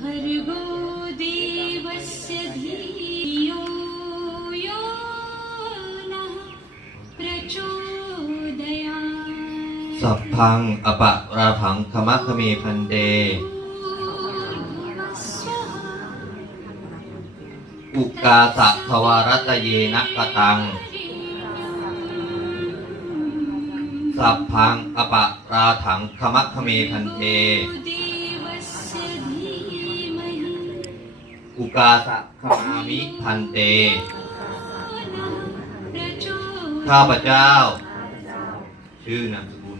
भर्गो देवस्य धियो यो नः प्रचोदयात् สัพพังอปะราถังขมัคคเมพันเต อุกาสะทวารัตเยนะกตัง สัพพังอปะราถังขมัคคเมพันเต อุกาสะขามิพันเต ข้าพเจ้า ชื่อนามสกุล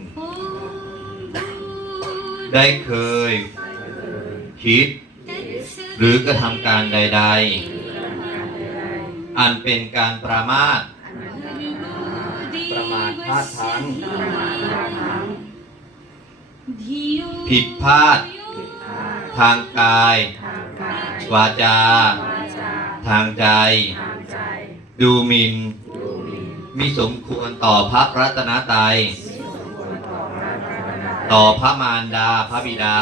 ได้เคย คิด หรือกระทำการใด ๆ อันเป็นการประมาทประมาทพลาดทางผิดพลาด ทางกาย วาจา ทางใจ ดูหมินมิสมควรต่อพระรัตนตรัยต่อพระมารดาพระบิดา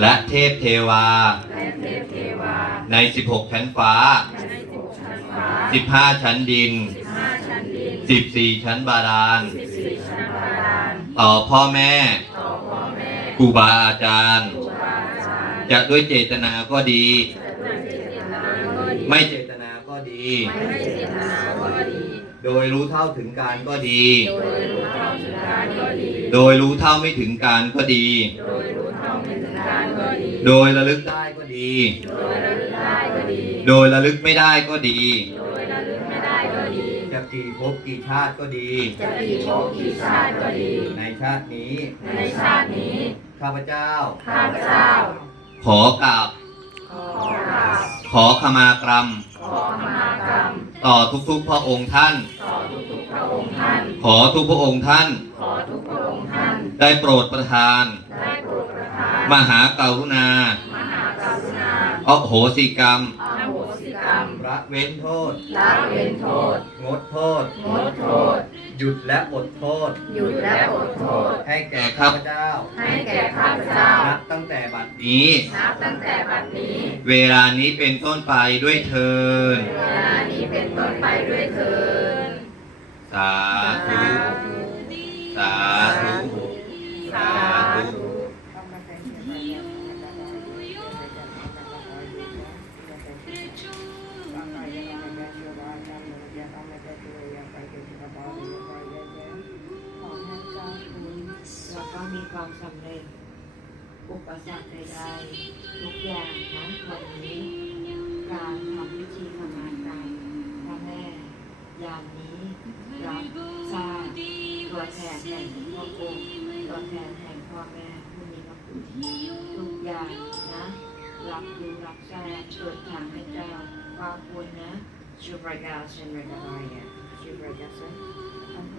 และเทพเทวา ใน 16 ชั้นฟ้า 15 ชั้นดิน 14 ชั้นบาดาล ต่อพ่อแม่ครูบาอาจารย์ จะด้วยเจตนาก็ดี ไม่เจตนาก็ดี โดยรู้เท่าถึงการก็ดี โดยรู้เท่าไม่ถึงการก็ดี โดยระลึกได้ก็ดี โดยระลึกไม่ได้ก็ดีจะกี่ภพกี่ชาติก็ดีจะกี่ภพกี่ชาติก็ดี ในชาตินี้ ในชาตินี้ ข้าพเจ้า ข้าพเจ้า ขอกราบขอกราบขอขมากรรมขอขมากรรม ต่อทุกๆพระองค์ท่านต่อทุกๆพระองค์ท่านขอทุกพระองค์ท่าน ขอทุกพระองค์ท่าน ได้โปรดประทานได้โปรดประทานมหากรุณามหากรุณา อโหสิกรรม อ โหสิกรรมละเว้นโทษ ละเว้นโทษ งดโทษ งดโทษ หยุดและอดโทษ หยุดและอดโทษ ให้แก่ข้าพเจ้า ให้แก่ข้าพเจ้า นับตั้งแต่บัดนี้ นับตั้งแต่บัดนี้ เวลานี้เป็นต้นไปด้วยเทินเวลานี้เป็นต้นไปด้วยเถิดสาธุ ความสำเร็จ อุปสรรคใดๆทุกอย่างนะวันนี้การทำพิธีขมากรรมพระแม่ยามนี้ รับทราบตัวแทนแห่งพรองค์ตัวแทนแห่งพ่อแม่ผู้มีพระคุณทุกอย่างนะ รับรู้รับทราบเปิดทางให้เจ้าขอบคุณนะชูประกาเชนเรกาบายะชูประกาศ